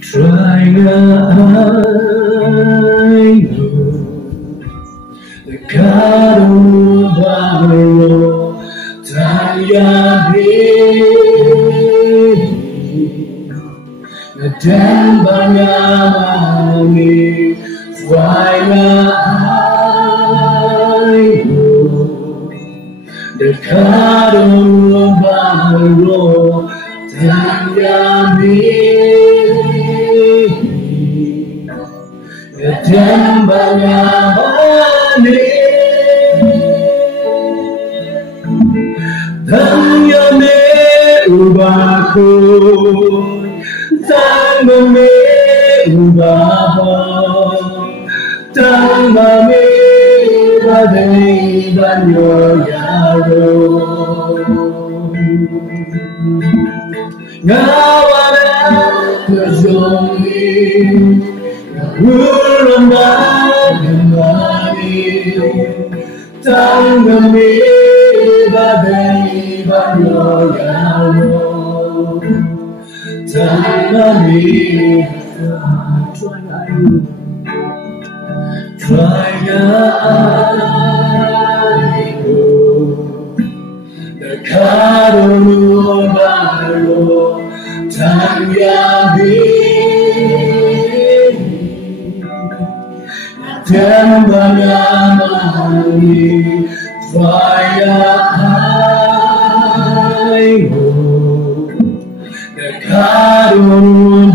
Trying to hide the God of our Lord, Tanya the Dembanyami, trying to hide the God of our Lord, Tanya Dembanyami, Danyame ubaku, Danyame ubaho, Danyame badai banyo yaro, Ngawana kazongi. Uramani, Tangami, Badai, Banyoyalo, Tangami, try the Kadulu Balo, Tangami. Dembanyami, vaya aigo, dekarun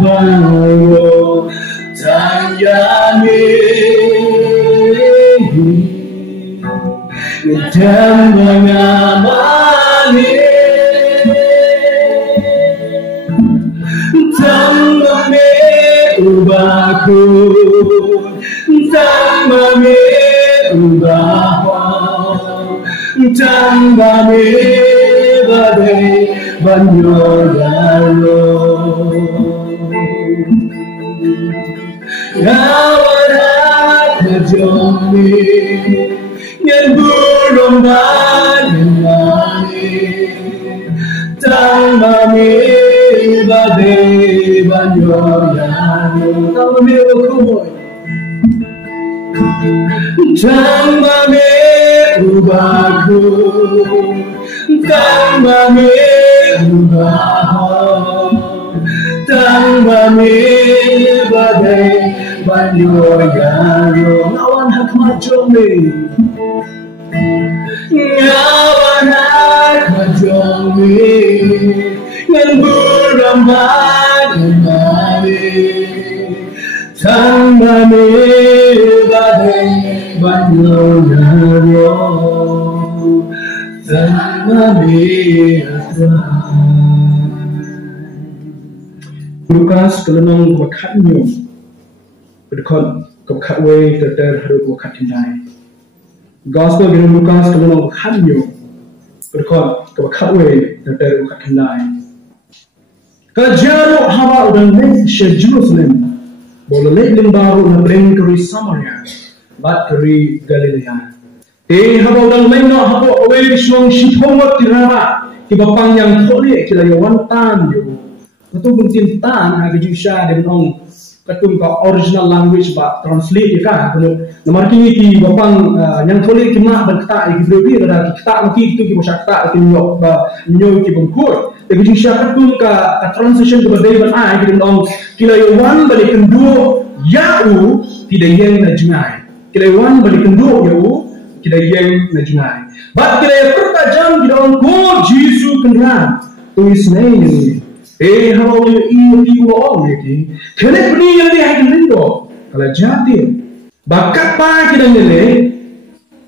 bayo, tanyami, dembanyami, tanyami ubaku. Tangami ubaho, tangami badai banyoyalo, Ngawana kajomi, ngan burung banyoyani, tangami badai banyoyalo, tangami ubaho. Tangami ubaku, tangami ubaho, tangami badai banyoyalo, Ngawan hakmajomi, Ngawan hakmajomi, ngan burung banyoyani, tangami badai banyoyalo, tangami Lukas kelenong wakatnyo, berkon kekatwe terter harus wakatinai. Gospel dengan Lukas kelenong wakatnyo, berkon kekatwe terter wakatinai. Kajaro hawa udan lek she Jerusalem, boleh lek limbaru na bring keri Samaria, bat keri Galilea. Hawa udan lek no hawa away shong shithongwat tirara, kibapang yang thole kila yawan tan yo. Ketum pencintaan agak jusha dengan ong ketum ka original language ba translate ya kan kalau nomor kini ki bapang yang thole kima berkata ki bebi ada kita mungkin itu ki bosak ki nyok ba nyoy ki bungkut agak jusha ketum ka translation ke bebi ban ai ki ong kila yawan balik kendo yau tidak yang najungai kila yawan balik kendo yau tidak yang najungai bat kila pertajam ki ong ko Jesu kenal tuis nei hawa iwo lagi, kene puni yang dia hidup lindo, kalau jati, bakat pa kita nyele,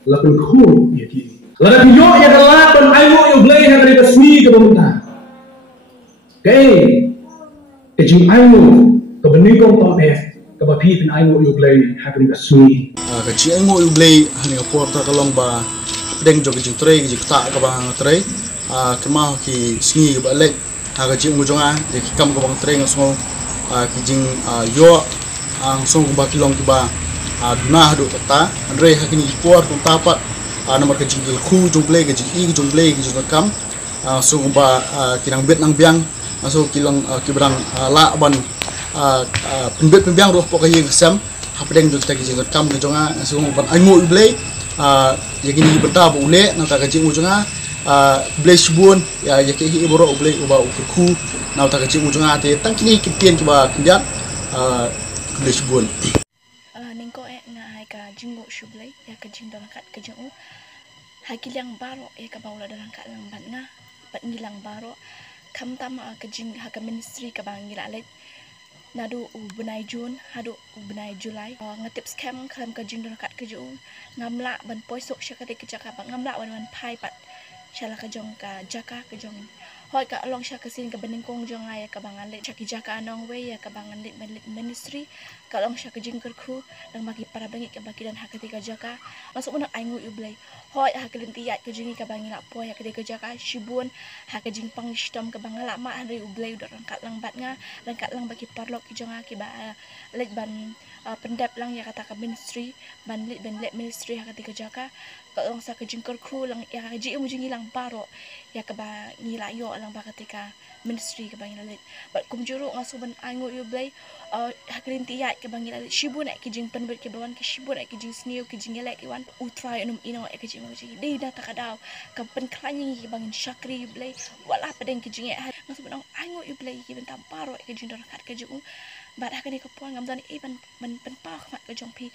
lapun khur yaki, lalu yo ya delapan ayo yo blay yang dari kesmi ke pemerintah, ejing ayo ke benikong tome, ke bapi pun ayo yo blay yang dari kesmi. Kecil ayo yo blay hani porta kalong ba, deng jog jeng tray jeng tak ke bang tray, kemah ki smi ke balik. Agak jing mujonga jadi kam ke bang tering semua kijing yo ang song ba kilong kiba dunah do tata andre hakini ipor tung tapat nomor kijing ku jumble kijing i jumble kijing kam song ba kinang bet nang biang aso kilang kibrang la ban penbet pembiang roh pokok yang kesam hapdeng jok tak jing kam ke jonga aso ban angu ublei yakini benta ule nang tak jing ujonga blei subun ya yake hi boro ublei uba ukurku nang tak jing ujonga te tangkini kitien kiba kindian blei subun ningko ngai ka jingo shublei ya ka jing dalam kat ke jongu hakilang baro ya ka baula dalam kat lang ban nga bat ngilang baro kam tama ka jing ha ka ministry ka bang ngila let nadu benai Jun hadu benai Julai ngatip scam kram ka jing dalam kat ke jongu ngamla ban poisok syakate ke jaka bang ngamla ban pai pat shala ka jong ka jaka ke jong hoi ka along sha kasin ka beningkong jong ay ka bangan let chaki jaka anong we ya ka bangan let ministry ka along sha ka jingker khu nang bagi para bangi ka bagi dan hakati ka jaka masuk nak aingu ublay hoi hakalin tiyat ka jingi ka bangi la po ya ka jaka shibun hakajing pang stam ka bangala ma hari ublay udar rangkat lang bat nga rangkat lang bagi parlok ki jonga ki ba let ban pendap lang ya kata ka ministry ban let ministry hakati ka jaka ka along sa ka jingker khu lang ya ka ji mu jingi lang paro ya ka ba ngila yo lang ba ketika ministry ka bangin lalit but kumjuro nga suban ango yo blay hakalin tiyat ka bangin lalit shibun ay kijing penbet ke bawan ke shibun ay kijing sniyo kijing elek iwan utray enum ino ay kijing kijing day data ka daw ka penklanyi ki bangin shakri yo blay wala padeng kijing ay nga suban ango yo blay ki bentam paro ay kijing dorakat ka jung but hakani ka puan ngamdan iban men penpak mat ka jong pi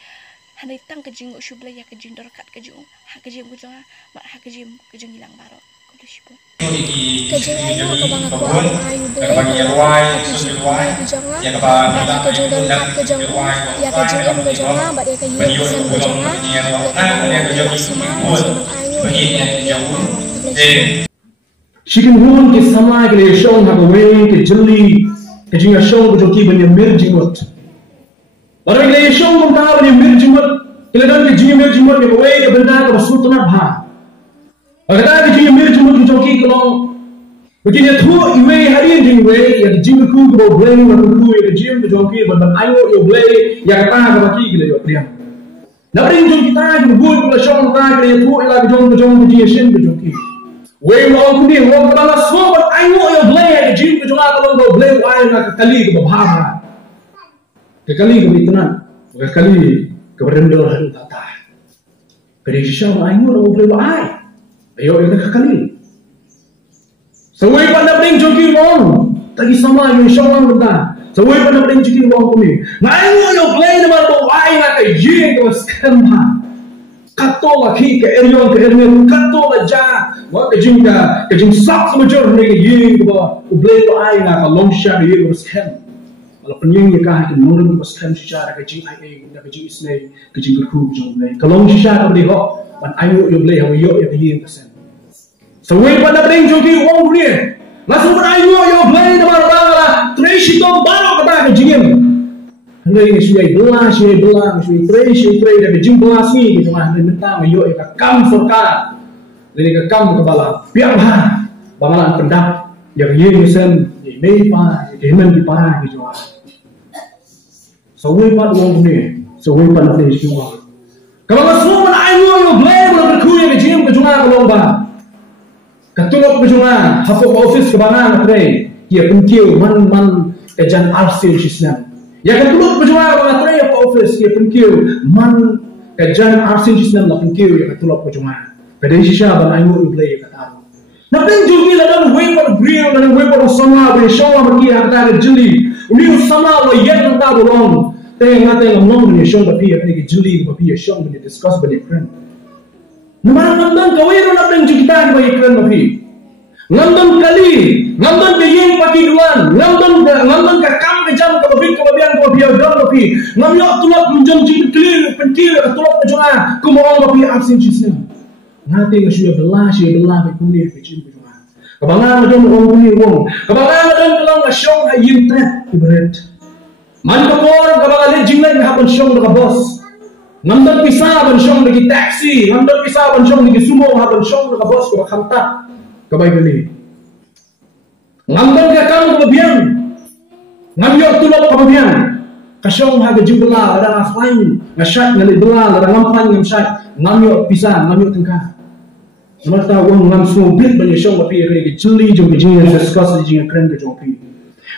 hanay tang kijing ushublay ya kijing dorakat ka jung hakajim ko jong ma hakajim kijing ilang baro kajing ayo ke bang aku ayu beli kajing kejonga bat kajing dan kat kejong ya kajing em kejonga bat ya kajing sen kejonga ya kajing semua ayu Chicken wound ke sama ke shong ha gawe ke jilli ke jinga shong ko joki banya mir jimot baru ke shong ko ta banya mir jimot ke dan ke jinga mir jimot ke gawe ke benda ke basutna bha agar ke jinga mir jimot ko joki ko begini tu iwe hari ini iwe ya jinga ku ko blame ko ku ya jinga ko joki ban ayo yo blame ya kata ke baki ke yo priam na rin jong kita ko buat ko shong ta ke tu ila ko jong jinga shin ko joki we mo ko ni mo ko la so but I know you blay at jim ko jula ko lo blay wa na kali ko bhara ke kali ko itna ke kali ko rendo haru tata kare shisha I know lo blay wa ai ayo ke kali so we pa na bring joki mo tagi sama yo shawang benda so we pa na bring joki mo ko ni na I know you blay na mo wa na ka jing ko scam ha kato lagi ke erion kato aja wa ke jing sak sama jor ni ke ye ko ublay to ai na ka long shot ye ko scam ala penyeng ye ka ke nong ko scam secara ke jing ai na ke jing isne ke jing ku jong lay ka long shot ko de ho ban ayo yo blay ha yo ye percent so we pa na bring jogi wong ni langsung ayo yo blay na bara treshi to baro ka ke jing Ngai suai belas suai tray dari jumlah sini gitu mah mentang yo ka kam sorka dari ka kam ke bala piang ha bangalan pendap yang ye sen ye mei pa ye men di para gitu ah so we pa wong ni so we pa na te semua kalau semua ayo yo blame lo ku ye jim ke junga ko lomba katulok ke junga hapo office ke bana tray ye penkiu man ejan arsil sisna ya ketuluk berjuang dengan tray of office ya penkiu man kajan arsin sistem la penkiu ya ketuluk berjuang pada sisa ban ayo ublay kata na penjugi la dan we por brio dan we por sama be showa bagi harta jeli uni sama wa yen ta bolong te ngate ngomong ni show bagi ya ni jeli bagi ya show ni discuss bagi friend namara nandang kawiro na penjugi ta bagi friend bagi nandang kali nandang ke yen pagi duan nandang ka kam ke jam ke babin ke babian ke babian dam babi ngamyo tulak menjam jin clear pentil ke tulak berjuang ku mau babi absen cisna ngate ngasih belah ke kuliah ke jin berjuang kebangan dong orang kuliah wong kebangan dong kelong ka syong hayim tret ibarat man kapor kebangan jin lain hapan syong ka bos nandang pisah ban syong lagi taxi nandang pisah ban syong lagi sumo hapan syong ka bos ke khantat kabai gani ngambang ka kam kebabian ngamyo tulok kebabian kasyong haga jibla ada afain ngashat ngali bela ada ngampan ngamshat ngamyo pisang ngamyo tengka Mata uang ngam semua bit banyak syong tapi ke jeli jom ke jing discuss jing keren ke jopi.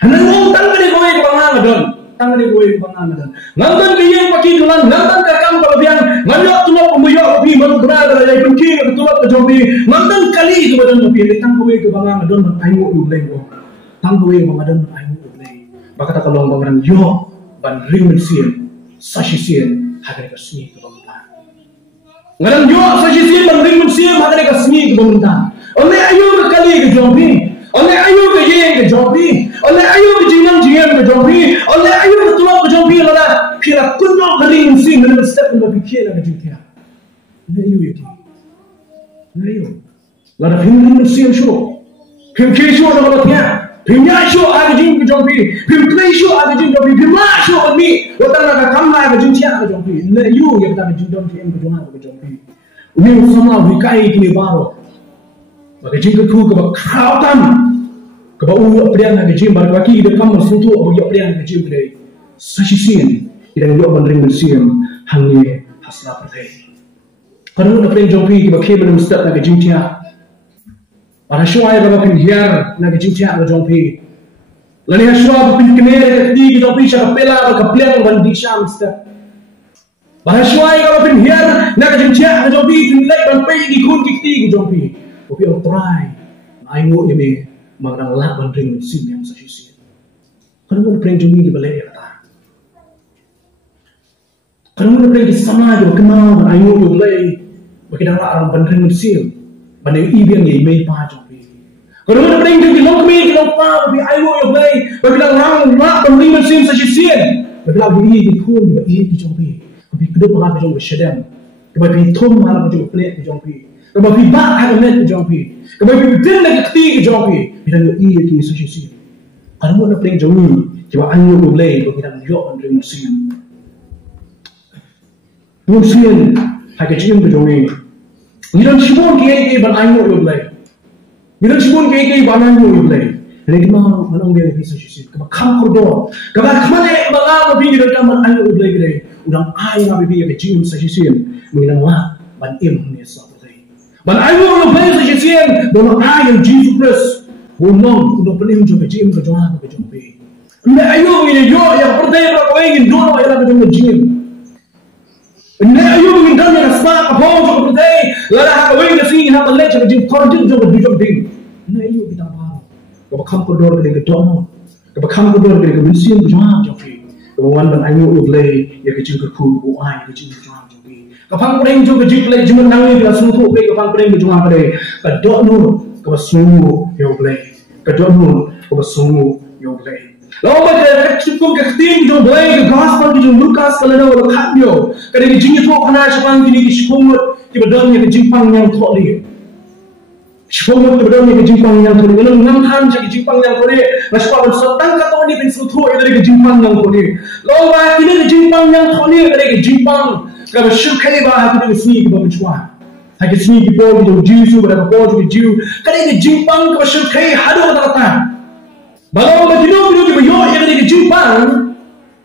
Hanan uang tang ke kowe ke bangang adon. Tang ke kowe ke bangang adon. Ngantan ke yang paki dulan ngantan ke kam kalau biang ngayok tulok pemuyok kopi man berada dari penki ke tulok ke jopi. Ngantan kali ke badan kopi tang kowe ke bangang adon ayo uleng ko. Tang kowe ke bangang adon ayo uleng. Baka ta kalong bangang yo ban ring sien sashi sien hagar ke sini ke bangang. Ngadang yo sashi sien ban ring sien hagar ke sini ke bangang. Oleh ayo ke kali ke jopi. Oleh ayo ke yang ke jopi. Oleh ayo ke jinam ke jopi. Oleh ayo ke tulok ke jopi lada kira kunno ring sien dan step untuk pikir ke jopi. Oleh ayo itu. Oleh ayo. Lada ring sien show. Pim show na balatnya. Pim show aga jing ke jopi. Pim play show aga jing jopi. Pim show ni watang na kamna aga jing ke jopi. Oleh ayo yang kita jing jopi ke jopi. Umi sama wikai kini baru. Bagi jing ke ku ke crowdan. Ke bau priang ke jing baru kaki de kamar sutu au yo priang ke jing ke. Sashi sien ida yo ban ring sien hangi hasna pertai. Kanu na priang jopi ke bakke belum start na ke jing tia. Para shoai ke bakin hiar na ke jing tia ke jopi. Lani haswa bakin kenere ke di ke jopi cha pela ke priang ban di sham start. Bahaswai kalau pun hiar nak jengcia nak jopi tunlai ban pay di kun kiti ke jopi. Tapi orang try, ayo ni me mengenang lak ban ring sim yang sahisi. Kalau mau prank jomi di balai kata. Kalau mau prank di sama jo kenal ayo di balai bagi dah lak orang ban ring sim. Ban yang ibiang ye me pa jopi. Kalau mau prank jomi long me ke long pa bagi ayo di balai bagi dah orang lak ban ring sim sahisi. Bagi dah bagi di kun bagi di jopi. Tapi kedua orang kejong bersedam, kemudian thom malam kejong pelik kejong pi, kemudian bak ada net kejong pi, kemudian din lagi keti kejong pi, kita nggak iya kini sesi. Kalau mau nak pelik jauh, coba anu boleh, bagi kita yok antri musim. Musim, hanya cium kejong ni. Kita cipon kaya ban anu boleh, kita cipon kaya ban anu boleh. Lagi mau manong dia lagi sesi. Kemudian kam koridor, kemudian kemana malam lebih kita ban anu boleh kita. Udang air nak bibi ke jim sahisian, mengenang lah ban im ni sahaja. Ban air orang beli sahisian, ban air Jesus Christ, bukan untuk pening juga jim ke jom ke jompe. Anda ayo ini yo yang pertama berapa ingin dono yang ada ke jim. Anda ayo ingin dan yang spak apa juga pertama, lalu hak ingin ke sini hak leh ke jim korjin juga dijom ding. Anda ayo kita baru, kalau kamu koridor ke dono, kalau kamu koridor ke musim ke jompe. Kemudian ban ayo ulai ya kecil kerku buai kecil berjuang jogi. Kapang pereng juga jiplek cuma nangi bila suatu pe kapang pereng berjuang pada kedok nur kebasungu ya ulai kedok nur kebasungu ya ulai. Lalu mereka cukup ketim jo ulai ke gospel jo Lukas kalau ada orang hadyo. Kadang jingi tu kena sepang kini diskumut di badannya ke jimpang yang tholi. Sepuluh kebetulan ke jimpang yang tholi. Kalau ngam ke jimpang yang tholi. Masukkan setang kata ni pun suatu dari ke jimpang yang tholi. Lalu ini ke jimpang yang tholi dari ke jimpang. Kalau syukai bah aku dari sini ke berjuang. Hanya sini ke bawah itu jiu berapa bawah itu jiu. Kalau ke jimpang ke syukai hadu kata-kata. Balau begitu ke yo yang dari ke jimpang.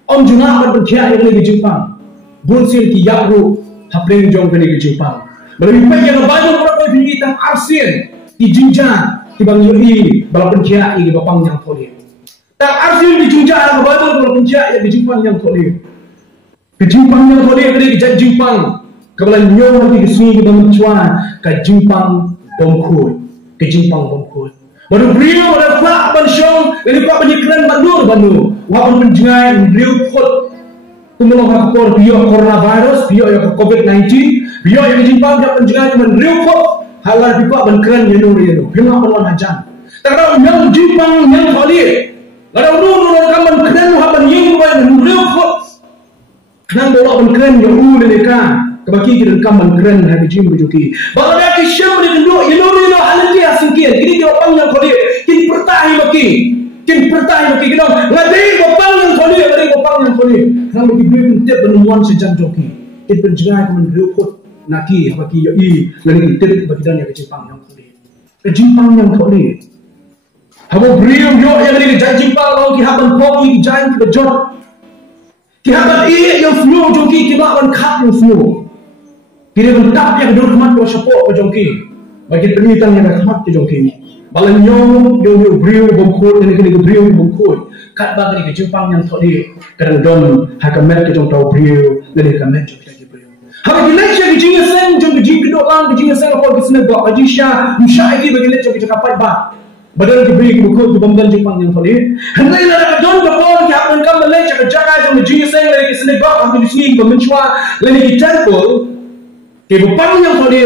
Om junah berkia yang dari ke jimpang. Bunsil ki yakru hapreng jong ke jimpang. Berlebih yang banyak orang pergi tang arsin. Di jinjang, di bang yoi, balapan kia ini bapang yang tholi. Tak arti di jinjang, balapan balapan kia di jimpang yang tholi. Di jimpang yang tholi ada di jimpang. Kebetulan nyawa di sini kita mencuan ke jimpang bongkul, ke jimpang bongkul. Baru beliau ada pak pensiun, ini pak penyekran bandu. Walaupun penjengai beliau kot, kumulong hakor bio coronavirus, bio yang COVID-19, bio yang jimpang yang penjengai beliau kot. Halar bikok ban keren yenu. Bima peluang hajan. Tak tahu yang jimpang yang tholi. Kalau dulu kaman keren haban yang ban real kot. Kenang bawa ban keren yang mereka. Kebaki kita kaman keren hari jim bejuki. Bawa dah kisah berdua yenu halan dia singkir. Kini dia bapang yang tholi. Kini pertahi baki. Kita ngadai bapang yang tholi, ngadai bapang yang tholi. Kenang bagi beli tiap penemuan sejam joki. Kita penjaga kaman real kot. Naki bagi yoi lagi tip bagi dan yang kejimpang yang tholi. Kejimpang yang tholi. Habo beliau yo yang dari kejimpang lalu kihaban pogi kijain kita jod. Kihaban yang flu joki kihaban kat yang flu. Kira bentak yang dulu kemat kau sepok kau joki. bagi penitang yang khmat ke jong kini balan yong brio bongkut ini kini brio bongkut kat bagi ke Jepang yang tadi kadang don hakamet ke jong tau brio lele kamet jong kita brio ha bagi lecture ke jinga sen jong ke jing kedok lang ke jinga sen apa ke sene ba bagi sya musya lagi bagi lecture ke cakapat ba badan ke brio bongkut ke bamban Jepang yang tadi hendai la don ke pon ke akan kam lecture ke jaga jong ke jinga sen lele ke sene ba ke sini ke menchwa lele ke temple ke bapang yang tadi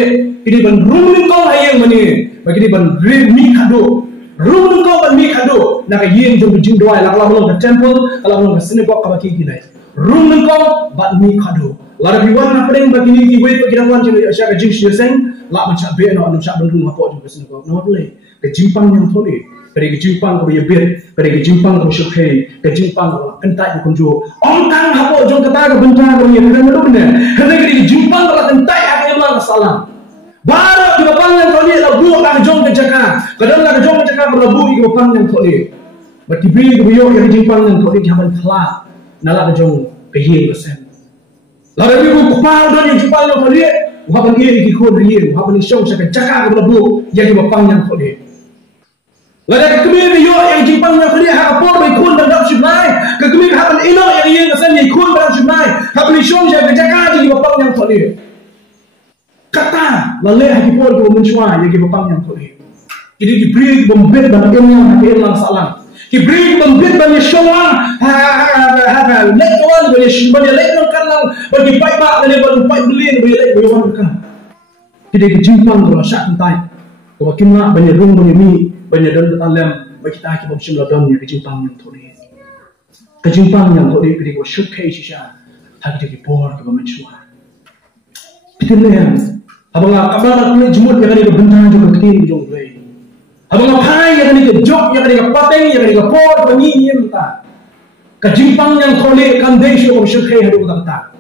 ini ban rumah kau hayang mani bagi ini ban mi kado rumah kau ban mi kado nak yang jom jing doai lah kalau ke temple kalau ke synagogue apa kiki nai rumah kau ban mi kado lara biwan nak pedeng bagi ni kiwet bagi rawan jeng asyik jing syeseng lah macam be no anu sak ban rumah apa jom ke synagogue no boleh ke jimpang yang tole dari ke jimpang ko ye bet dari ke jimpang ko syukhe ke jimpang ko entai ko kunjo ong kang hapo jom kata ke bentang ko ye kena melu ne dari ke jimpang ko entai ake mang salam baru di bapang yang toli labu nak jom ke Jakarta kadang nak jom ke Jakarta berlabu di bapang yang toli berarti beli ke biok yang jimpang yang toli jaman kelak nalak ke jom ke yin persen lalu ibu kepal dan yang jimpang yang toli uhapan iya ikut yin uhapan isyong ke Jakarta berlabu yang di bapang yang toli lalu kekemir biok yang jimpang yang toli hakapor ikut dan tak syublai kekemir hapan ino yang yin persen yang ikut dan syublai hapan isyong ke Jakarta di bapang yang toli kata lalu hati pun ke mencua yang ke bapang yang toli jadi diberi membet dan ilmu yang salam diberi membet dan syawang lek kawan bagi lek kalang bagi pai mak bagi pai beli bagi lek bagi orang kan jadi kejimpang kalau syak entai kalau kimna banyak rung banyak mi banyak dan alam bagi kita kita bersyukur dan yang kejimpang yang toli jadi ko syukai shisha hati jadi por ke mencua kita lihat abang abang aku jemut yang ada bentang juga kini jom play abang apa yang ada jok yang ada pateng yang ada por penyi yang tak kejimpang yang kolek kandai syukur syukai hadu tak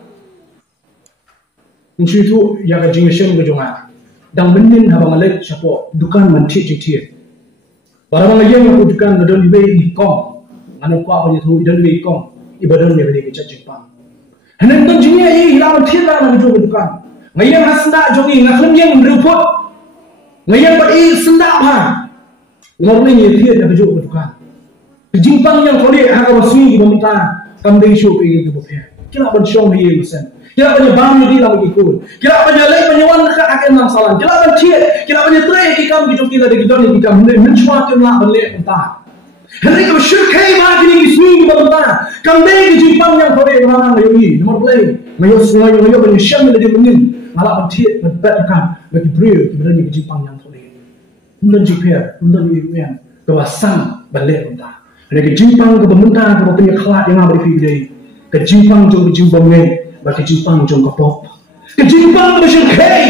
untuk itu yang kejingan berjongan dan benin abang alek siapa dukan mentik jitir barang lagi yang aku dukan dan lebih ikong anu kuat punya tu dan lebih ikong ibadah yang ada kecak Jepang hendak tu jinya ini hilang tiada nak jual dukan ngayang hasna jongi ngakhlem yang ruput ngayang bai sendak ha ngorni ye thia da bejo bukan jimpang yang tole ha ka wasui ki bamta kamdei sho pe ki bo phe kila ban shong ye sen kila ban bang ni la ki kul kila ban lai ban wan ka akan nam salam kila ban thia kila ban tre ki kam ki jongi da ki don ki kam ne min chwa ke la ban le ta hendak ko shirkai ma ki ni sui ki bamta kamdei ki jimpang yang tole ma na yo ni nomor play mayo sungai yo ban sham le de menin malah bertiak berbatkan bagi beliau kemudian di Jepang yang toleh mungkin juga mungkin yang kawasan balik entah ada ke Jepang ke pemerintah ke punya kelak yang ada di video ke Jepang jom ke Jepang bagi Jepang jom ke pop ke Jepang ke syurkai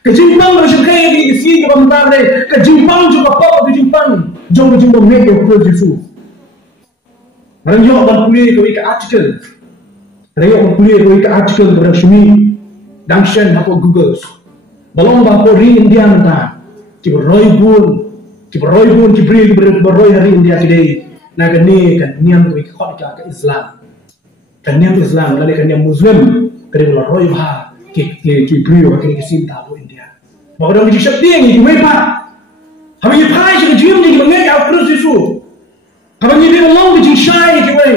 ke Jepang ke syurkai di sini ke pemerintah ke Jepang jom ke pop ke Jepang jom ke Jepang yang produksi orang yang akan kuliah ke artikel orang yang akan kuliah ke artikel kepada Shumi Dangshan hapo Google balong bapo ri India menta ki roy bun ki bri roy hari India today na gani kan niam ko ka Islam kan niam Islam lalu kan niam Muslim kare roy ba ki bri wa ki sinta po India ba ko ngi shakti ngi ki wepa hami pai ki jim ni ki ngai au krus Yesu hami ni long ki shai ki we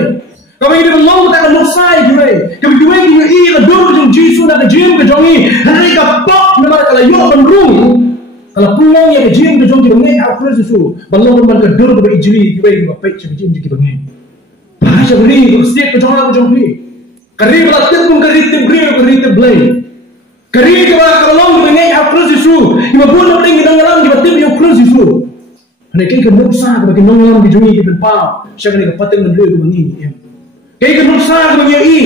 kami ini belum tak ada sai juga. Kami dua ini ia dua jam jisu nak jam ke jongi. Hari kapok memang kalau yo benrung. Kalau pulang ya jam ke jongi bengai aku jisu. Belum memang ke dua ke ijri kita ini bapak jam ke bengai. Bahasa beri setiap ke jongi. Karib lah pun karib blay. Karib kalau bengai aku jisu. Ibu pun nak pergi dengan kita tim yo jisu. Hari kita nuksa bagi nonglam di jongi kita pau. Siapa ni kapateng beri ke bengai. Kaya ka nuksa ka i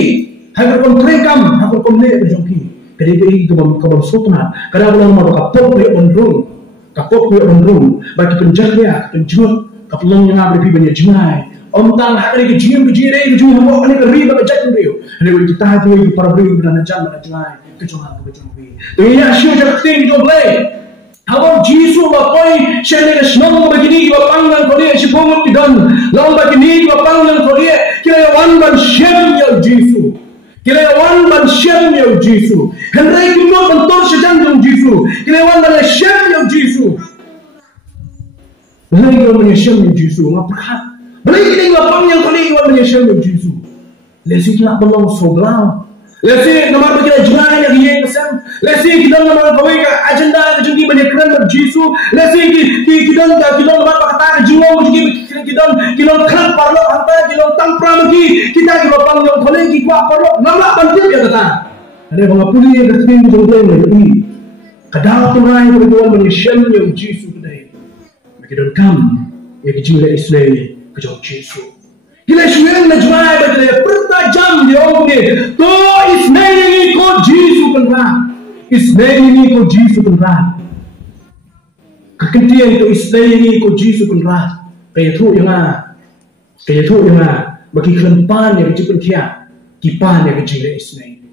hagar kon trekam hagar kon le jongki kaya ka kabam sopna kada ulang mo ka pop ko on room baki penjakya penjut ka pelong nga bre pi banya jmai omtang hagar ka jim ka jire ka jum mo ani ka riba ka jak rio ani ko kita hati ki para bre na jam na jmai ka jonga ka jongki to ya shu jak ting do play Habang Jisu bapoi shene snong bagini bapanglan kole shipomut tidan long bagini bapanglan kole kila wan ban shem ya Jisu Kilewan ban shem yo Jisu. Henry kimot ban tor sejang yo Jisu. Kilewan ban shem yo Jisu. Belai yo ban shem yo Jisu ngapakat. Belai kita ngapang yang kali yo ban shem yo Jisu. Lesi kita belum soblau. Lesi nomor kita jenai yang yang kesem. Lesi kita nomor kau ika agenda jadi ban keren Jisu. Lesi kita nomor kata jiwa jadi kita keren parlo apa kita tampram lagi kita pang yang kali kita parlo nama bantu ya kata. Ada bang puli yang kesem jomblay lagi. Kadang tu rai berjual ban shem yo Jisu today. Kita kam ya jiwa Islam kejauh Jisu. Kita sudah menjual betul pertajam di orang ni. To Islam ini ko Jisu kenal. Islam ini ko Jisu kenal. Kekendian to Islam ini ko Jisu kenal. Kaya tu yang bagi kelempan yang kecil kia, kipan yang kecil Islam.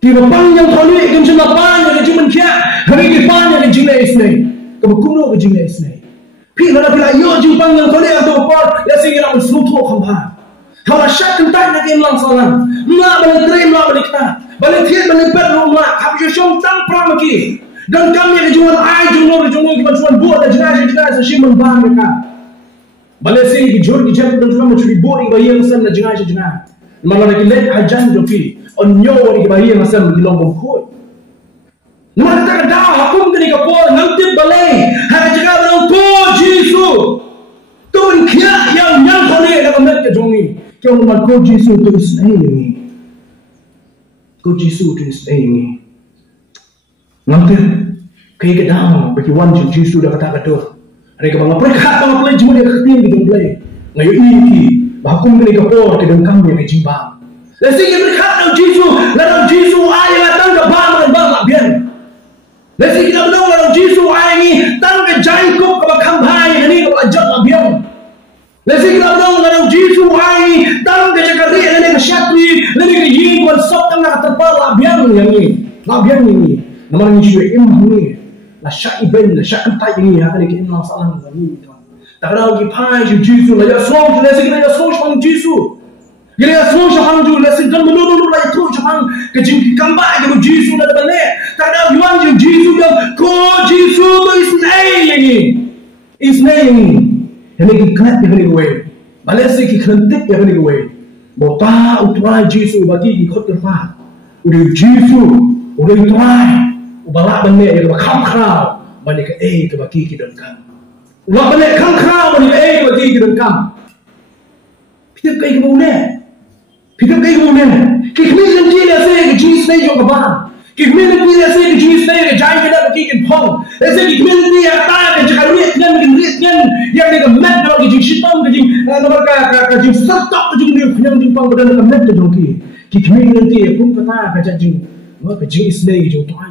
Tiba panjang kali kecil pan yang kecil kia, hari kipan yang kecil Islam. Kamu kuno kecil Islam. Pila yo jumpa yang kali atau apa ya sehingga nak bersuatu khampa. Kalau syak kentai nak imlang salam, mak balik terima balik kita, balik tiap balik berumah, habis syom tang pramaki. Dan kami yang jual air jumlah kita jual buat dan jenazah simpan bahan mereka. Balik sih jujur kita dan cuma mencuri buat ibadah yang sana jenazah. Malah lagi leh ajan joki, onyo ibadah yang sana di lombok koi. Nama kita dah hukum dari kapal nanti balai hari jaga berang ko Jisu tuan kia yang kali dalam mereka jongi kau nama ko Jisu tu Islam ini ko Jisu tu Islam ini nanti kaya kedang bagi wan Jisu dah kata mereka bangga perkat bangga pelai cuma dia keting kita pelai ngayu ini hukum dari kapal kita kami yang jimbang lesi kita perkat Jisu lalu Jisu ayat datang ke bang nak biar. Lesi kita benar dalam Jisu ini tangga Jacob ke kampai ini ke ajak abiang. Lesi kita benar dalam Jisu ini tangga Jakari ini ke Syatri ini ke Yingwan sok tengah terpal abiang yang ini. Abiang ini. Nama Yesus ini. La syak ibn, la syak entai ini akan kita imam salam ini. Tak ada lagi pai Jisu la ya sok lesi kita ya sok pang Jisu. Kita sok pang Jisu lesi kan menurut la itu pang kejing kampai ke Jisu la balik. Kadang yuan Jisu yang ko Jisu tu Islam ini. Islam ini. Ini kikat yang ni gue. Balik si kikantik yang ni gue. Bota utrai Jisu bagi kikot terpa. Udah Jisu, udah utrai. Ubalak balik yang bakam kau. Balik ke ke bagi kita kan. Ubalak balik kam kau balik ke bagi kita kan. Pitap kaya kemana? Pitap kaya kemana? Kikmi nanti dia saya Jisu ni juga bang. Community ऐसे कि जीस नहीं है जाएंगे ना कि किन्हों ऐसे कि community आता है कि जगह रियतन या कि मैट ना कि जिस शिपम कि जिस नंबर का जिस सत्ता कि जिस नियम जिस पंग बदलने का मैट जो कि community है कुछ पता है कि जिस वह कि जीस नहीं जो तो है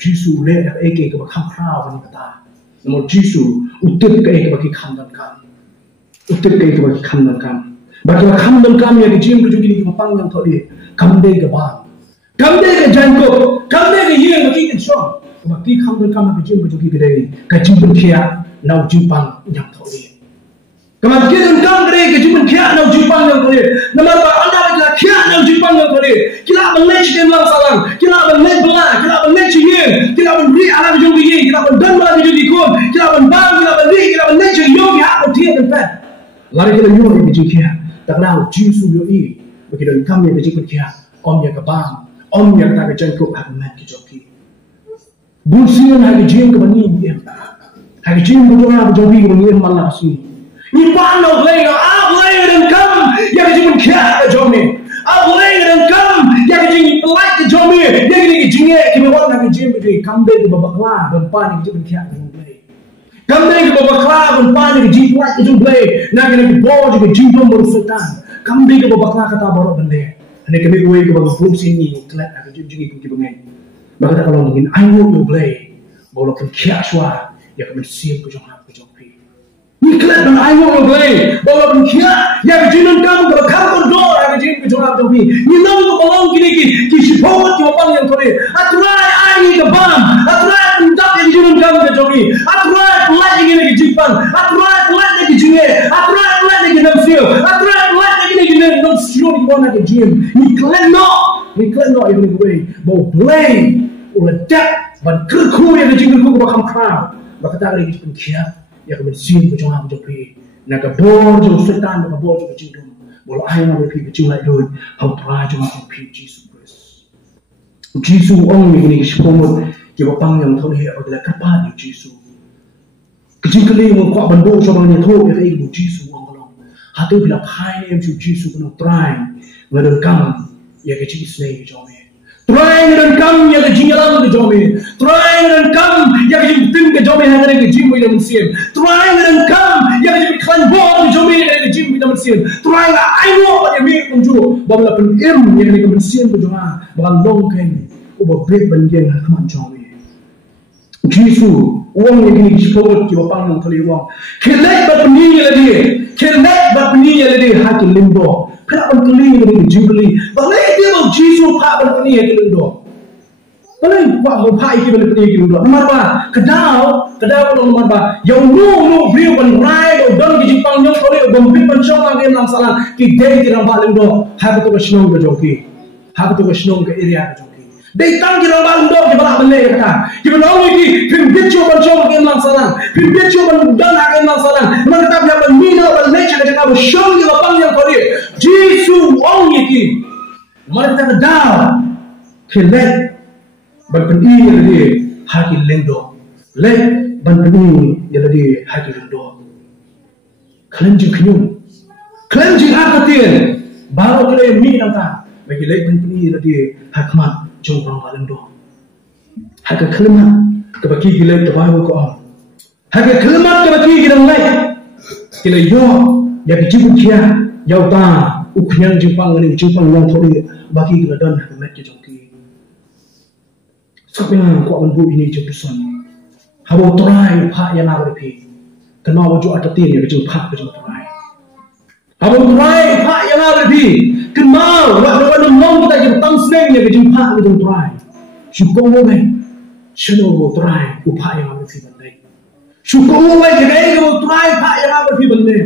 जीसु ले एक एक बखाम खराब नहीं पता नमो जीसु उत्तर के एक बकी खानदान काम बाकी खानदान काम या कि जिम कि जो कि पंग yang थोड़ी खानदे के बाद Kamde ke Jacob, kamde ke Yeng bagi kita semua. Bagi kamu kami kecil bagi kita ini, kecil berkia, nau jimpang yang kau ini. Kamu kita kamde kecil berkia, nau jimpang yang kau ini. Nama anda kita kia nau jimpang yang kau ini. Kita berlej dengan salam, kita berlej belah, kita berlej Yeng, kita beri alam jumpa Yeng, kita berdan belah jumpa Kun, kita berbang, kita berlej Yong yang aku tiap tempat. Lari kita Yong yang kecil kia, tak tahu Jisu Yoi, bagi kami kecil berkia, Om yang kebang. Om yang tak Jacob akan mati joki. Busian hari jin ke bani dia. Hari jin berdoa berjogi ke bani malah sini. Ini pandang lagi, lagi dan kam yang jin kia ke jomi. Lagi dan kam yang jin pelak ke jomi. Yang ini jinge kita buat hari jin berjogi. Kambe ke babaklah dan pan yang jin kia ke jomi. Kambe ke babaklah dan pan yang jin pelak ke jomi. Nak kena bawa juga jin pun bersetan. Kambe ke babaklah kata baru benda. Ini kami gue ke bawah fungsi ini, kelak aku jadi kunci bengai. Maka kalau mungkin ayo you play, bola kan kiaswa, ya kami siap kejauhan. Ini kelak dan ayo you play, bola kan kias, ya kejinan kamu kalau kamu berdoa, ya kejinan kejauhan. Ini nama tu kalau kini kisi bawa jawapan yang tadi. Aturai air ke bam, aturai untuk yang kejinan kamu kejauhan. Aturai pelat yang ini kejipan, aturai pelat yang kejinge, aturai pelat yang kenal siu, aturai pelat yang ini kenal siu. bona ke gym ni klen no yang way bo play ula dak ban kerku yang ke jingku ko kham khra ba kata ri pun khia ya ke sin ko jong ham jo pi na ka bor jo setan ka bor jo jingdum bo ai ma pi ke jing lai do how try jo pi Jesus Christ Jesus ong ni ni shpomo ki ba pang yang thon he ila ka pa ni Jesus kecil kali mo ko ban do so ban ni tho ke ibu Jesus ong lo ha to bila phai em ju Jesus no try ngadon kam ya ke Jesus nei jo me try ngadon kam ya ke jingalam ke jo me try ngadon kam ya ke tim ke jo me ha ke jim wi dam siem try ngadon kam ya ke klan bo ke jo me ke jim wi dam siem try la ai mo ba ya mi kun ju ba la pen em ya ke ke siem ke jo ma ba long ken u ba be ban yen ha kam jo me Jesus uang yang kini disebut ki bapang nang thali uang kelai ba pni ya le kelai ba pni ya le ha ki limbo kra ban kli ni jubli ba le dia ba Jesus pha ban pni ya ki limbo ba le wa ho pha ki ban pni ya ki limbo nomor ba kedau nomor ba yang no view ban rai do don ki jipang nyong tholi bom pin ban chong age nam salan ki dei ki ram ba limbo ha ko to shnong ga joki ha ko to shnong ga area ga Dei tang kira bang dok di bawah benda kata. Kita tahu ini pimpin coba ke enam salang, pimpin coba dan ke enam salang. Mereka tak boleh bermina berlecha dengan kamu show di bawah yang kau lihat. Jesu orang ini, mereka tak dah kelak berpeni yang dia haki lendo, lek berpeni yang dia haki lendo. Kelenjing kenyum, kelenjing apa tian? Baru kita mina tak bagi lek berpeni yang dia hakmat. Jom orang balang doh. Hak kelemahan kebaki gila terbaru ko am. Hak kelemahan kebaki gila lai. Gila yo ya kijibu kia ya uta uknyang jipang yang thori baki gila dan hak met ke jongki. Sapena ko ambu ini jepusan. Habo try pha ya na berpi. Kena waju atatin ya kejung pha kejung try. Habo try pha ya na berpi. Kenal, waktu kita jadi tangseng ya kejumpa kita try. Syukur orang, syukur try, upaya yang ada di benda. Syukur orang kita try, upaya yang ada di benda.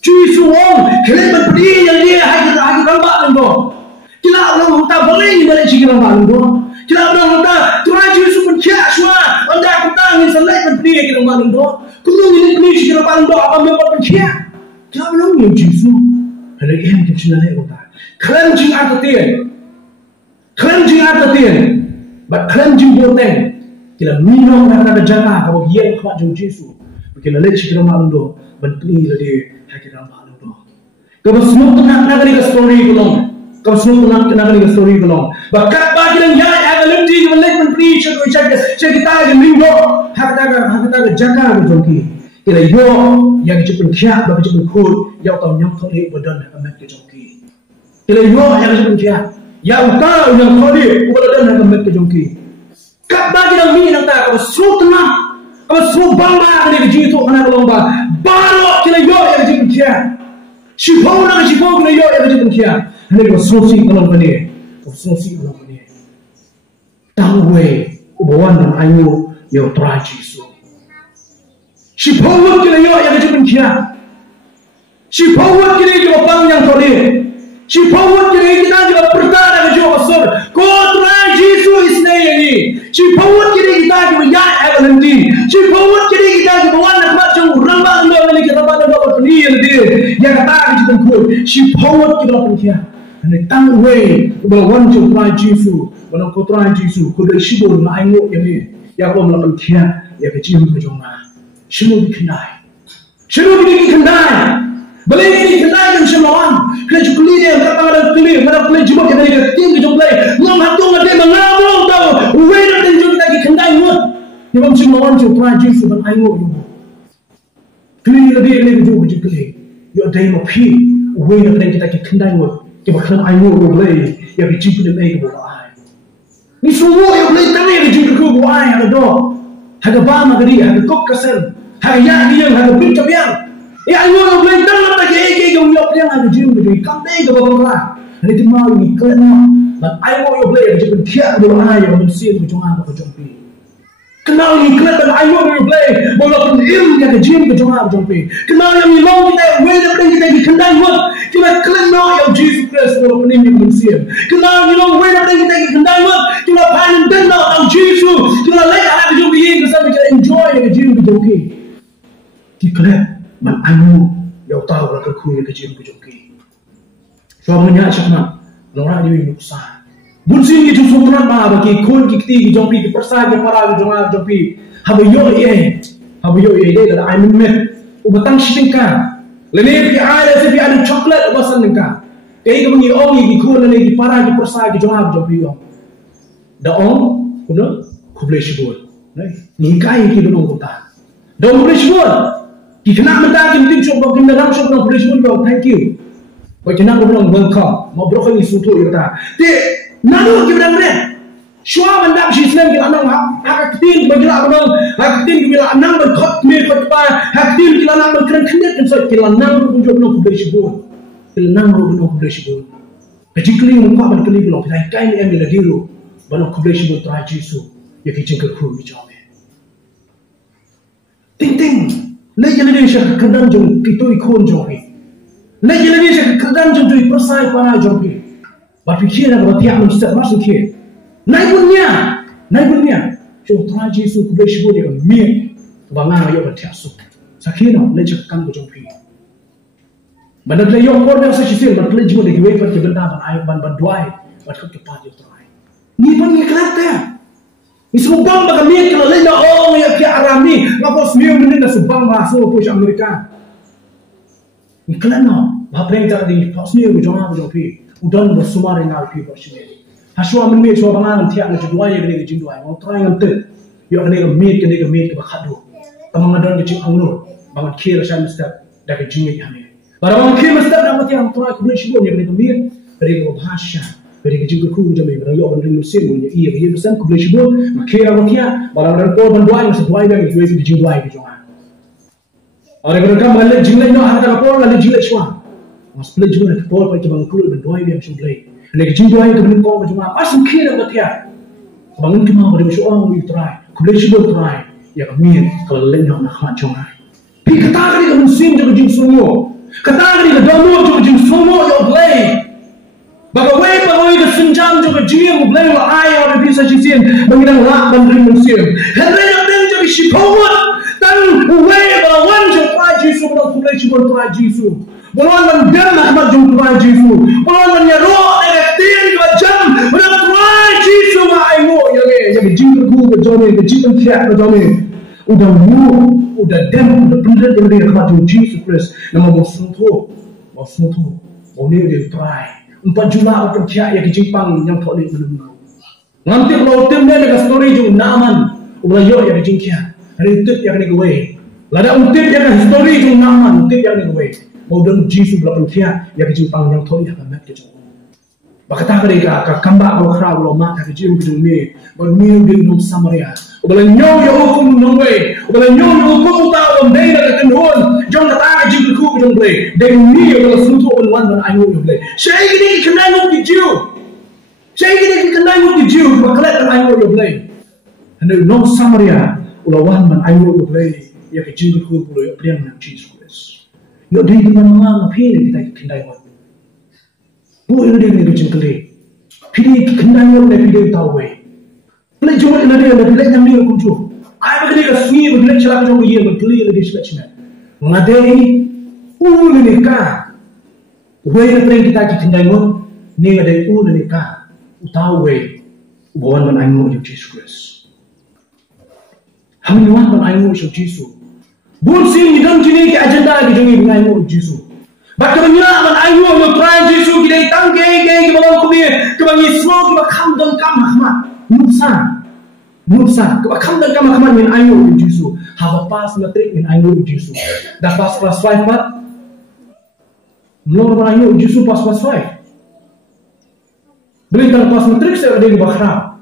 Jesu orang, kita berpedi yang dia hagi rambat lendo. Kita orang tak boleh balik sini rambat lendo. Kita orang tak try Jesu pun kiat semua. Anda kita ni selai berpedi kita rambat lendo. Kulung ini pedi sini rambat lendo apa memang pun kiat. Kita orang ni Jesu. Ada yang kita nak lihat. Cleansing arta tian, but cleansing boteng. Kita minum nak jaga kalau dia kuat jauh Yesus. Kita lihat kita malu bentni lagi kita malu. Kalau semua nak ni story belum, kalau semua nak ni story belum. Bakat bagi yang ada lebih kita lihat bentni kita ada minum kita jaga jauh kita yo yang cepat kiat bagi cepat kur, yang tahu yang tholi badan amat jauh Kila yo yang sebenarnya, yang tahu yang kodi, udah dan nak mereka jongki. Kap bagi yang ni nak tak, kalau sultan, kalau sultan bang ni keji tu kena kelomba. Baru kila yo yang sebenarnya, sifau nak sifau kila yo yang sebenarnya. Ini kalau sosi kalau bani, kalau sosi kalau bani. Tahu ubawan dan ayu yo try Yesus. Sifau kila yo yang sebenarnya. Sifau kila yo bang yang kodi. Si pawat kini kita juga bertanya ke Jawa Sur. Kotoran Yesus ini. Si pawat kini kita juga ya evaluasi. Si pawat kini kita juga wana macam rambang dua kali kita rambang dua kali dia. Yang kata kita pun si pawat kita pun kia. Hendak tahu bahawa kotoran Yesus, bahawa kotoran Yesus kuda sibuk naik yang yang orang melakukan kia yang kecil berjumlah. Semua dikendai. Semua dikendai. Beli ini kenal yang semua kerja kulit yang kata ada kulit jumpa kita ni tim kita play ngam hatung ada mengamul tahu uwe nak tunjuk kita lagi kendai mut ni bang semua orang cuba Yesus ban ayo kulit lebih lebih jauh kulit yo day mo pi uwe nak kita lagi kendai mut kita kan ayo play ya bijib ni mai ko ai ni semua yo play tadi bijib ko ai ada do haga ba magadi haga kok kasel haga ya dia haga bin tabiang ya ayo yang boleh dalam lagi yang yok yang ada jim begini kambing ke bawah ini cuma ini kena dan ayo yang boleh jadi kiat dulu ayo manusia berjuang apa berjuang kenal ini kena dan ayo yang boleh walaupun ilmu yang ke jim berjuang berjuang kenal yang ilmu kita na pring kita gi khandai wot kila klan no ya Jesus Christ no pning ni mensiam kila you know way na pring kita gi khandai wot kila pan den no ya Jesus kila lai ala bi jo bi ke sa bi enjoy ke jim bi jo ki kila man anu ya tahu la ke khu ke jim bi jo ki so manya chakna lora ni nuksa bunsin ki jum sutran ba ba ki khol ki kti ki jom pi ki persa ki para ki jom jom pi habayo ye de la ai mit ubatang shitinka lene ki ai se bi adu chocolate wasan nka ei ko ngi om ki khol lene ki para ki persa ki jom pi yo da om kuno kuble shibol ni kai ki do ngota da kuble shibol ki kena mata ki tin chok ba kin da ram shok na kuble shibol thank you ba kena ko bilang welcome mo bro ko ni sutu yota te nanu ki bilang re shwa bandam shi islam ki anang hakatin bagila abang hakatin ki bila anang ban khot me khot pa hakatin ki lanang ban kran khndet kan so ki lanang ko job no kuble shibol ki lanang ro no kuble shibol ka jikli mo pa ban kli bilo kai kai ni em la diro ban kuble shibol tra jisu ye ki jingka khu mi jawe ting ting le ye le sha kadam jong ki toi khon jowe le ye le sha kadam jong toi persai para jowe ba pikir na ba tiap mo sta masuk ke Naik punya, so Tuhan Yesus kublai shibol dia kami, bangang ayat bertiasu. Sakino, lejak kan berjumpi. Mana lejak korban sesuatu, mana lejak juga diwei per kebenda ban ayat ban duai, ban kepat dia terai. Ni pun ni kelate. Ni subang bakal ni kalau lejak ya ke Arami, ngapa semua benda dah subang masuk ke Amerika. Ni kelana, bahagian tadi pas ni berjumpi, udan bersumar dengan alfi bersini. Haswa men me chwa bangan tiak na judwai ke ni jindwai mo try ngam te yo ke ni ke meet ke bakhadu tamang adon ke ching angno bangan khir shan step da ke jingi hame barang khir step na mati am try ke shibo ni ke meet re ke bhasha re ke jingi ku jame ra yo on ring sim ni ye ye pesan ku shibo ma khir am tia barang ran ko ban duai se duai da ke jindwai ke jonga ore ke kam malle jingi no har ka por malle jingi chwa mas ple jingi ke por pa ke bang ku ban duai bi am shublai Lagi jindwai ke benin kau macam apa? Asal kira betia. Bangun kemau pada musuh orang we try. Kublai shibol try. Ya kami kalau lenyap nak macam mana? Pi kata kali ke musim jadi jin semua. Kata kali ke damu jadi jin semua ya blay. Bagaimana ke senjam jadi jin blay lah ayah ada bisa jisin. Bagaimana lah banding musim. Henry yang benda jadi shibol. Dan way bawan jadi jisu pada kublai shibol try jisu. Bawan mandam Ahmad jum try jisu. Bawan menyerok yang jingga ku berjome, berjimpan kiat berjome, udah mu, udah dem, udah pendek yang dia kata Jesus Christ, nama mau ni dia try, 4 Julai untuk kiat yang kejimpang yang tak boleh menang. Nanti kalau tim dia nak story jung naman, udah yo yang kejingkiat, hari itu yang ni gue, lada untip yang story jung naman, untip yang ni gue, mau dan Jesus belakang kiat yang kejimpang yang tak boleh menang kejong. Bakata mereka kambak berkara ulama kaki jim kejung ni, bermil di nung Samaria. Ubalan nyau ya hukum nung way, ubalan nyau ya hukum tahu benda nak kenun, jom datang jim keku kejung play. Dan ni ubalan suntuk ubalan dan ayu kejung play. Saya ini kenal nung dijiu, saya ini kenal nung dijiu, bakalat dan ayu kejung play. Hendak nung Samaria, ubalan dan ayu kejung play. Ya kejim keku kejung priang nak Jesus Christ. Yo di mana ngapain kita kendai wan. Bu ini dia ni jengkeli, pilih kendali orang ni pilih tahu weh. Pilih cuma ini dia, pilih yang dia kunci. Ayah begini ke sunyi, begini celak jauh dia, begini dia selesai. Ngadai, ni kah? Weh ni pernah kita kendali orang, ni ngadai ni kah? Tahu weh, bawan man ayu yang Jesus Christ. Kami wan man ayu yang Jesus. Bun sini dalam sini ke agenda di jangi dengan ayu Jesus. Bakal menyelamatkan ayu yang try Jesus kita hitang ke bawah kami ke bagi semua kita kam dan kam Ahmad nuksan ke kam dan kam Ahmad min ayu yang Jesus haba pas matrik min ayu yang Jesus dah pas kelas 5 mat belum ayu yang Jesus pas kelas 5 beli dan pas matrik saya ada di Bakhra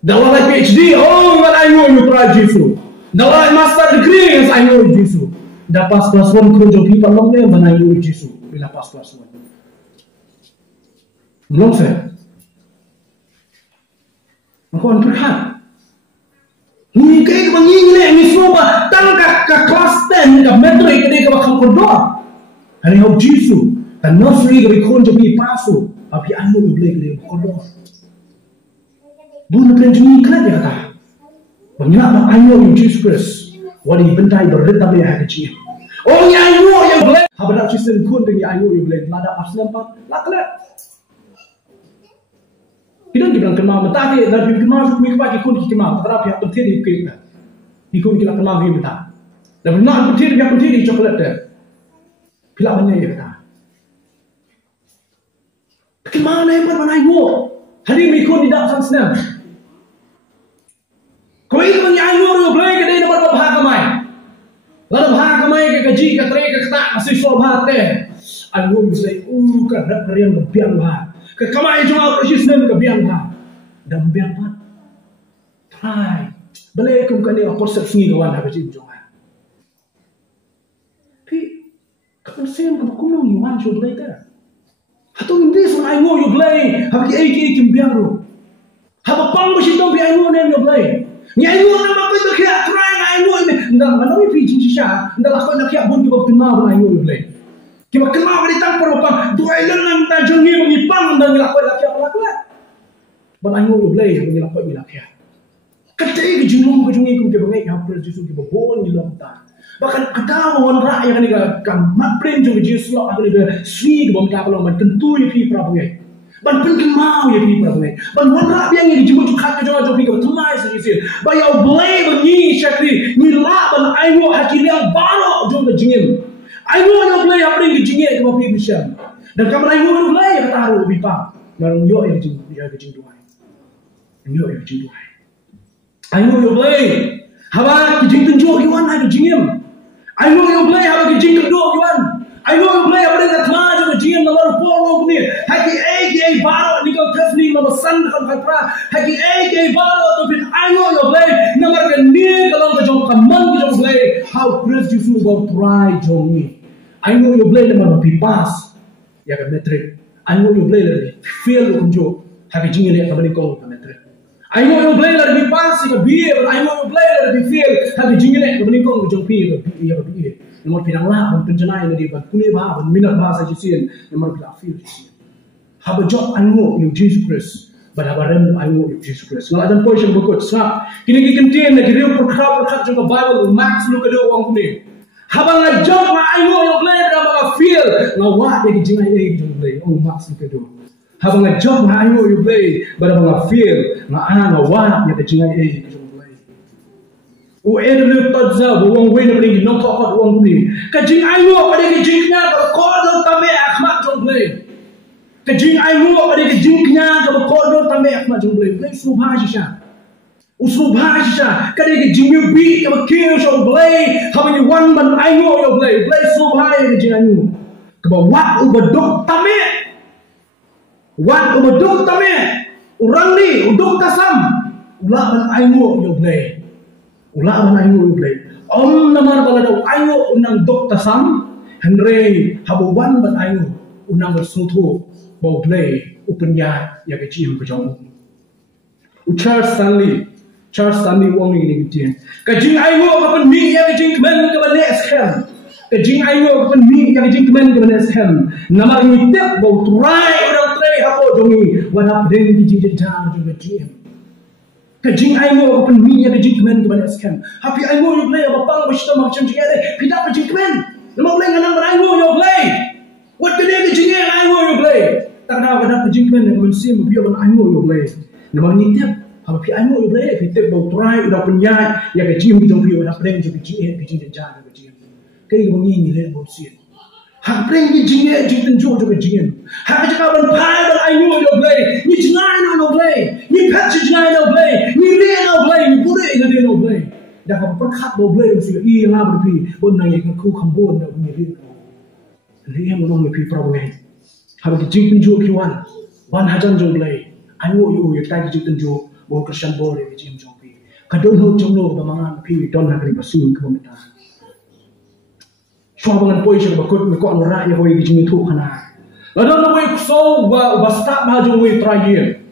dah walai PhD man ayu yang try Jesus dah walai master degree yang ayu yang Jesus dah pas kelas 1 kerja kita longnya menayu Jesus bila pas kelas 1 belum saya aku akan berhak ni kayak begini ni semua tangkap ke kelas 10 ke metrik dia ke bakal kodok Hani hau Jisu, dan nafri ke bikon jadi pasu, tapi anu boleh ke kodor. Bukan pelanjungi kelak ya kata. Mengapa anu Yesus Kristus, wadi bentai berita dia kecil. Oh ya anu yang boleh, habadak Kristen kun dengan anu yang boleh, lada aslam pak, laklet. Kita bilang kenal, mentari dari kenal, mikir ikut kenal, tapi pihak penting ikut. Ikut kita kenal dia mentari. Dan benar penting pihak penting di coklat dia. Bila banyak ya kata. Kemana yang mana ibu? Hari mikir tidak senang. Kau itu yang ibu yang boleh ke dia dapat bahag kamai. Lalu bahag kamai ke gaji ke teri ke ketak masih sobat teh. Ibu bisa kerja kerian kebiang bahag. Ke kamai cuma proses nem kebiang bahag. Dan kebiang bahag. Try. Boleh kau kan dia proses ni kawan habis itu jangan. Tapi kalau saya kau kumang yuan show boleh tak? Atau ini semua ibu yang boleh habis itu kebiang ru. Habis pang bersih tu biar ibu nem yang boleh. Ni ibu nama kau itu kira try ibu ini. Ndak mana ni pergi sisa. Ndak lakukan nak kira pun kita kenal dengan ibu yang boleh. Kita kenal dari tanpa apa. Dua elemen tak jengi mengipang dan lakukan nak kira lakukan. Bang ibu yang boleh menglakukan nak kira. Ketika jumlah kejungi kita bangai hampir justru kita bon di lontar. Bahkan ketahuan rakyat ni kan matpren juga justru apa ni sui ke bawah kalau man tentu ya pi prabangai. Ban penting mau ya pi prabangai. Ban warna yang ni jumlah kat ke jauh pi ke temai sejisi. Bayau boleh bagi syakri ni lah ban ayo hakil yang baru jumlah jingin. Ayo yang boleh apa yang jingin ke bawah pi bisa. Dan kamu ayo yang boleh taruh bipa. Nang yo yang jing duai. Yo yang jing duai. Ayo yang boleh. Hawa kijing tunjuk yuan ada jingim. Ayo yang boleh hawa kijing kedua yuan. Ayo yang boleh apa yang terima juga jingim nomor 4 ni. Haki AKA baru ni kau testing nomor san kan katra. Haki AKA baru tu bin ayo yang boleh nomor ni kalau kau jom kaman kau jom boleh. How Chris Yesus kau try jom ni. Ayo yang boleh nomor pipas. Ya kan metrik. Ayo yang boleh lagi. Feel kunjuk. Haki jingim ni kau beri kau kan metrik. Ayo yang boleh lebih pasti ke biar, ayo yang boleh lebih feel, tapi jingin ke menikung ke jompi ke biar ke biar. Nomor pinang lah, penjenai nanti berpuni bah, berminat bahasa Yesus, nomor pinang feel Yesus. Haba job ayo yang Jesus Christ, berhabaran ayo yang Jesus Christ. Kalau ada poin yang berikut, sebab kini kita kentin nak kira perkara juga Bible, Max lu kedua orang ni. Haba ngajak ma ayo yang boleh berapa feel, ngawat dia jingin yang boleh, orang Max lu kedua. Habang ngajak na ayo yung play, bada mga feel, nga ngawat niya kacingay yung play. Ueda lu tadza, buwang way na paling ginokokot uwang ni. Kacing ayo, pada kacing niya, kakodol tame akmat yung play. Kacing ayo, pada kacing niya, kakodol tame akmat yung play. Play subhaji siya. Usubhaji siya. Kada kacing yung beat, kabakil yung play. Habang yung one man ayo yung play. Play subhaji kacing ayo. Kabawat ubadok tame. Wan ubaduk tame urang ni uduk tasam ulah ban ayo yo play ulah ban ayo yo play namar balado ayo unang duk tasam henry habuban ban ayo unang bersutu bau play upenya ya kecil ke jong Charles Stanley wong ni gitu kajing ayo kapan mi ya kajing kemen ke ban eskem kajing ayo kapan mi ya kajing kemen ke ban eskem namar ni tep bau turai apa jongi wana den di jijang juga jiem kajing ayo open mi ya kajing kemen keban eskan happy ayo yo play apa pang basta macam jing ada tidak kajing kemen lama play nganang ayo yo play what the day kajing ayo yo play tak ada kajing kemen keban sim biar ayo yo play nama ni tiap happy ayo yo play kita bau try udah punya ya kajing di jong wana play juga jing kajing jang juga jiem kai ngi ni le bau sim hak preng di jingye jingten jo jo jingen hak jika ban pai ban ayo yo play ni jinai no play ni patch jinai no play ni re no play ni pure ina no play dah ka perkhat no play si i la berpi bon na ye ku khambon na ni re mo no pi problem hak di jingten jo kiwan ban hajan jo play ayo yo ye ta jingten jo bon Christian bor ye jing jo pi kadon no jong no ba mangan pi don na ri pasun ko meta Suabangan poin yang bakut mekok norak ya poin kijing itu kana. Lalu nawe so ba start baju we trial.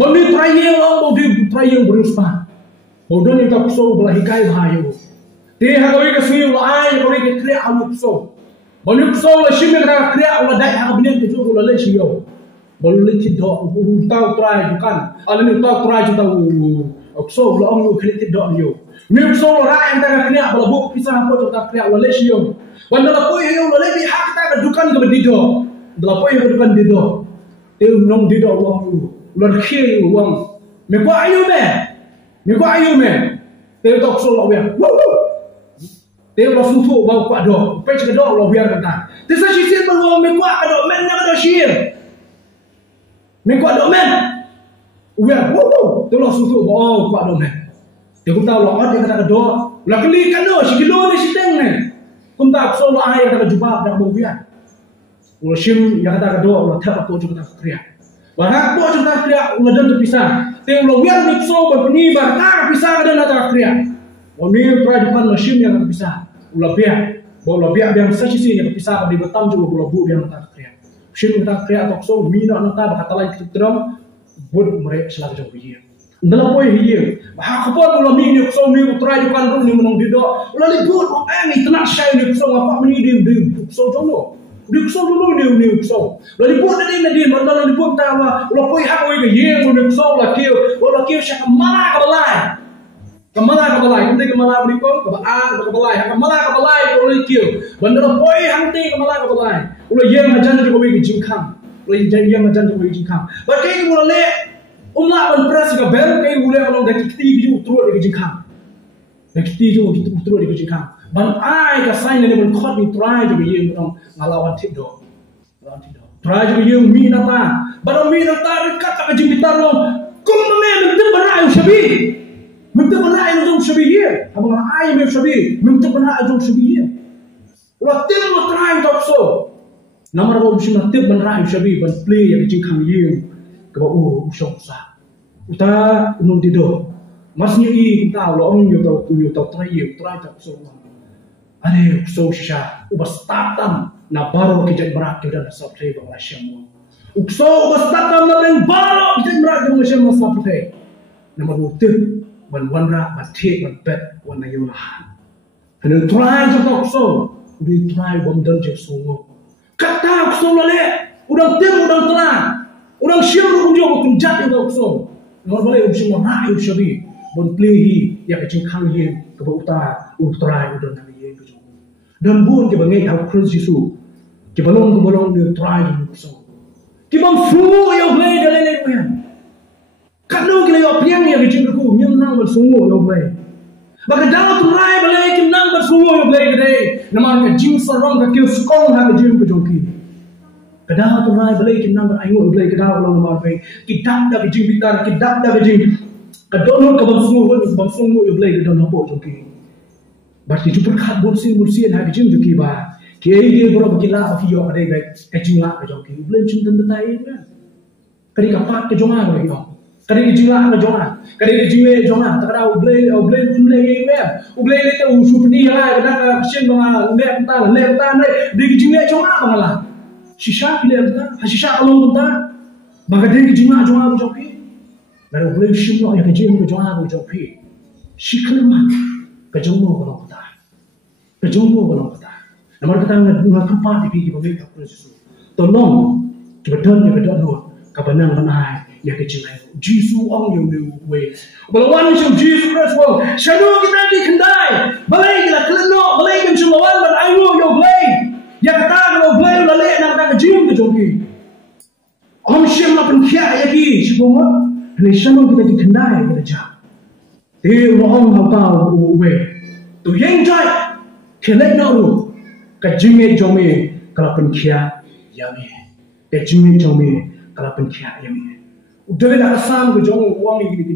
Bami trial lo di trial beruspa. Bodoh ni tak so bela hikai bahayo. Dia hagawi ke sui lo ai hagawi ke kre alu so. Bolu so la shim kra kriya ula dai ha binen ke jo ula le shiyo. Bolu le ti do tau try bukan. Ala ni tau try ju tau so ula ong yu kri do yo. Ni so ra en ta kriya bala bu pisah apa jo ta kriya ula le shiyo. Wanda la poi yo ula le bi hak ta dukan ke dido. Dala poi ke dukan dido. Te nong dido ula yu. Ula khie yu wang. Me kwa ayu me. Te tok so la wer. Dia orang susu bau kuat dok, peci kedok lo biar kata. Tesa sisir baru mekuat kedok men nak kedok shir, mekuat dok men. Biar, dia orang susu bau kuat dok men. Dia pun tahu lo dia kata kedok, lah keli kan dok, si kilo ni si teng ni. Pun tak so lo ayah kata jubah dah bau biar. Lo shim yang kata kedok lo tak apa juga tak kriak. Barak apa juga tak kriak, lo dah terpisah. Dia lo biar ni so berpenibar, tak pisah kada nak tak kriak. Oni prajukan mesin yang terpisah, ulah biar yang sesi yang terpisah di Batam juga ulah bu yang tak kriak. Mesin tak kriak tak so mina nanta bakal lain ketram, buat mereka selalu jauh dia. Dalam poin dia, bah apa ulah mina so ni prajukan ni menang dido, ulah libut, ni tenang saya ni so apa ni dia so jono. Dia so dulu dia so. Lalu libut dia mandal libut tawa, ulah poin hak we dia dia so ulah kio siapa mana kabalai. Kemana kebalai, nanti kemana berikut, kebaan, kebalai, kemana kebalai, oleh kio, bandar poi hanti kemana kebalai, oleh yang ajan juga bagi jingkang, oleh yang ajan juga bagi jingkang. Bagai ibu le, umlah berperas juga bel, kayak ibu le kalau dah kita juga turut di jingkang, dah kita juga kita turut di jingkang. Ban ai kasai ni berkot ni try juga yang orang ngalawan tido, try juga yang minata, baru minata dekat tak jimpitar lo, kummen itu berai usabi. Minta benar yang jom sebiji, abang ayam yang sebi, minta benar yang jom sebiji. Ulah tim lo try tak so. Nama orang mesti nak tim benar yang sebi, ban play yang jingkang yang, kau usah. Uta unung tido, masnya kita lo orang you tahu try tak so. Ade so sisa, ubah startam, na baru kita berak kita dah subscribe bang semua. Ubah startam na yang baru kita berak kita semua subscribe. Nama bukti. Ban batik ban bet wan ayu lahan. Hanya try je tak so, udah try bom dan je semua. Kata so lale, udang tim udang tenang, udang siam udang jauh kunjat itu so. Nomor boleh usia mana usia bi, bon play ya kecil kang ye kebau utar, try udang nak ye tu. Dan bun ke bangai hal kerja su, ke balong dia try je so. Ke bang flu yang play dalam ni punya. Kalau kita yang piang yang kecil aku, yang nang bersungguh yang baik. Bagi dalam tu rai balai kita nang bersungguh yang baik kedai. Nama kecil serong kecil sekolah hak kecil kejongki. Kedai tu rai balai kita nang berayu yang baik kedai kalau nama baik. Kita dah kecil bitar, kita dah kecil. Kedonor ke bersungguh yang baik kedai nampak jongki. Berarti tu perkat bursi hak kecil jongki bah. Kiai dia berapa kila bagi yo kedai baik kecil lah kejongki. Belum cinta betai kan. Kedai kapat kejongan bagi yo. Kadang jinglah ke jongan, kadang jingle jongan. Tak ada ublay ni mer, ublay ni tu supni lah. Kadang kesian bang lep tan, dia jingle jongan bang lah. Sisa pilih tak, sisa kalau tak, bang dia jingle jongan berjoki. Lalu ublay semua yang kejil berjongan berjoki. Siklemat kejomo kalau kita, Nama kita nak tempat di bawah kita proses. Tolong kebetulan nur kabanang kanai. Ya kecil Jisu orang yang way. Balawan macam Jisu Kristus. Shadow kita di kendai. Balai kita keleno, balai kita lawan berayu yo balai. Ya kata kalau balai lalai nak tak kecil ke joki. Om Shem nak penkia lagi. Semua ni shadow kita di kendai kita jah. Dia orang tahu way. Tu yang jai kelak naru. Kajime jomi kalau penkia yami. Kajime jomi kalau penkia yami. Udah dah asam ke jong uang ni gini.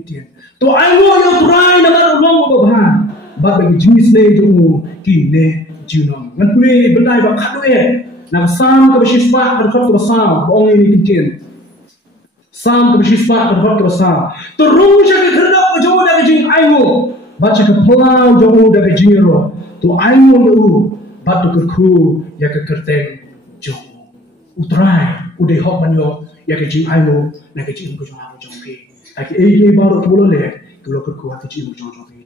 To I know you try nama ulang bahan. Bagi jenis ni jong kini jinom. Ngan pulih benai bak kadue. Nak asam ke bersifat berkat bersam uang ini gini. Sam ke bersifat berkat bersam. Terus je kerja ke jong dah jing I know. Baca ke pulau jong dah jing ro. To I know you. Batu kerku ya ke kerteng jong. Utrai udah hok banyo. Ya kecil ayo, nak kecil aku jangan aku jongki. Lagi baru tu boleh, tu lo kerkuat kecil aku jangan jongki.